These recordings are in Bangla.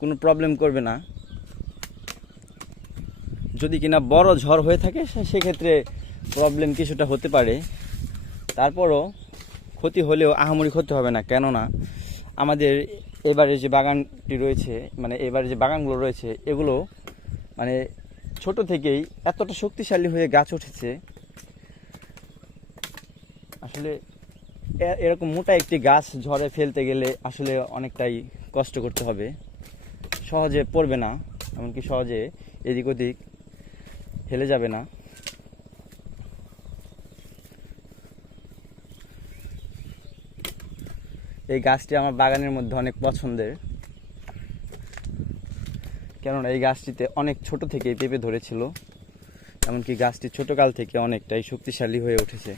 কোনো প্রবলেম করবে না। যদি কিনা বড় ঝড় হয়ে থাকে সেক্ষেত্রে প্রবলেম কিছুটা হতে পারে, তারপরও ক্ষতি হলেও আহামরি ক্ষতি হবে না। কেননা আমাদের এবারে যে বাগানটি রয়েছে, মানে এবারে যে বাগানগুলো রয়েছে, এগুলো মানে ছোট থেকেই এতটা শক্তিশালী হয়ে গাছ উঠেছে। আসলে এরকম মোটা একটি গাছ ঝড়ে ফেলতে গেলে আসলে অনেকটাই কষ্ট করতে হবে, সহজে পড়বে না, এমনকি সহজে এদিক ওদিক হেলে যাবে না। এই গাছটি আমার বাগানের মধ্যে অনেক পছন্দের, কেননা এই গাছটিতে অনেক ছোট থেকেই পেঁপে ধরেছিল, এমনকি গাছটি ছোটকাল থেকে অনেকটাই শক্তিশালী হয়ে উঠেছে।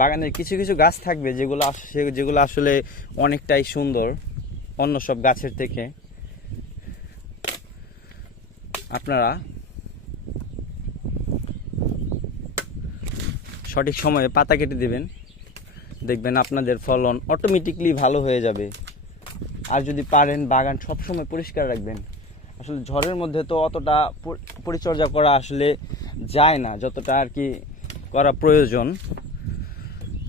বাগানের কিছু কিছু গাছ থাকবে যেগুলো আসলে অনেকটাই সুন্দর অন্য সব গাছের থেকে। আপনারা সঠিক সময়ে পাতা কেটে দেবেন, দেখবেন আপনাদের ফলন অটোমেটিকলি ভালো হয়ে যাবে। আর যদি পারেন বাগান সবসময় পরিষ্কার রাখবেন। আসলে ঝড়ের মধ্যে তো অতটা পরিচর্যা করা আসলে যায় না যতটা আর কি করা প্রয়োজন।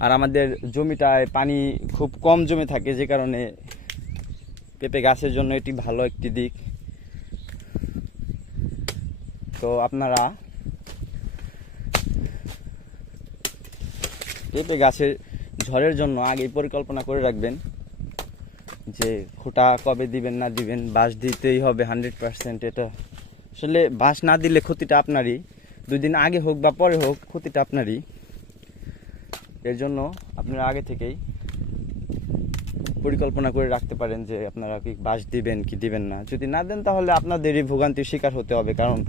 আর আমাদের জমিটায় পানি খুব কম জমে থাকে, যে কারণে পেঁপে গাছের জন্য এটি ভালো একটি দিক। তো আপনারা পেঁপে গাছের ঝড়ের জন্য আগেই পরিকল্পনা করে রাখবেন যে খোঁটা কবে দিবেন না দিবেন। বাঁশ দিতেই হবে 100%। এটা আসলে বাঁশ না দিলে ক্ষতিটা আপনারই, 2 দিন আগে হোক বা পরে হোক ক্ষতিটা আপনারই। এর জন্য আপনারা আগে থেকেই পরিকল্পনা করে রাখতে পারেন যে আপনারা কি বাঁশ দিবেন কি দিবেন না। যদি না দেন তাহলে আপনাদেরই ভোগান্তির শিকার হতে হবে, কারণ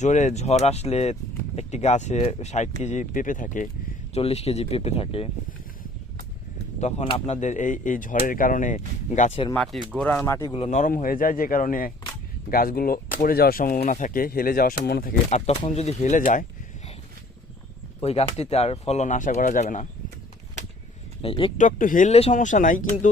জোরে ঝড় আসলে একটি গাছে 60 কেজি পেঁপে থাকে, 40 কেজি পেঁপে থাকে। তখন আপনাদের এই ঝড়ের কারণে গাছের গোড়ার মাটিগুলো নরম হয়ে যায়, যে কারণে গাছগুলো পড়ে যাওয়ার সম্ভাবনা থাকে, হেলে যাওয়ার সম্ভাবনা থাকে। আর তখন যদি হেলে যায় ওই গাছটিতে আর ফলন আশা করা যাবে না। একটু একটু হেললে সমস্যা নাই, কিন্তু